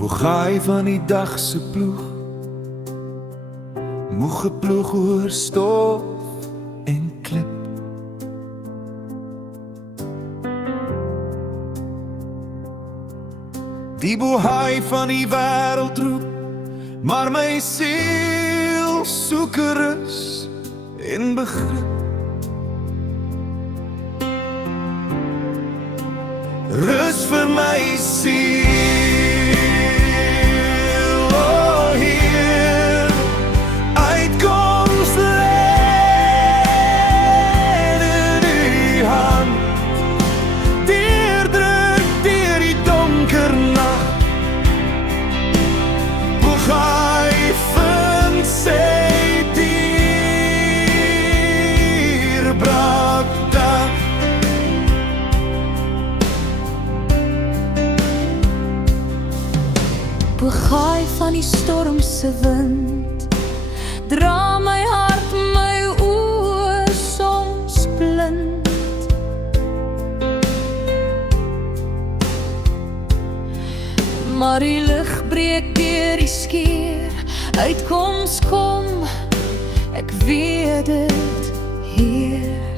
Boegaai van die dag se ploeg, moeg geploeg oor stof en klip. Die boegaai van die wêreld roep, maar my siel soek rus en begrip. Rus vir my siel, o Heer, uitkoms lê in U hand. Deurdruk deur die donker nag, boegaai vind sy dierbraak dag. Boegaai van die storm se wind, dra my hart, my oë soms blind. Maar die lig breek deur die skeur, uitkoms kom, ek weet dit, Heer.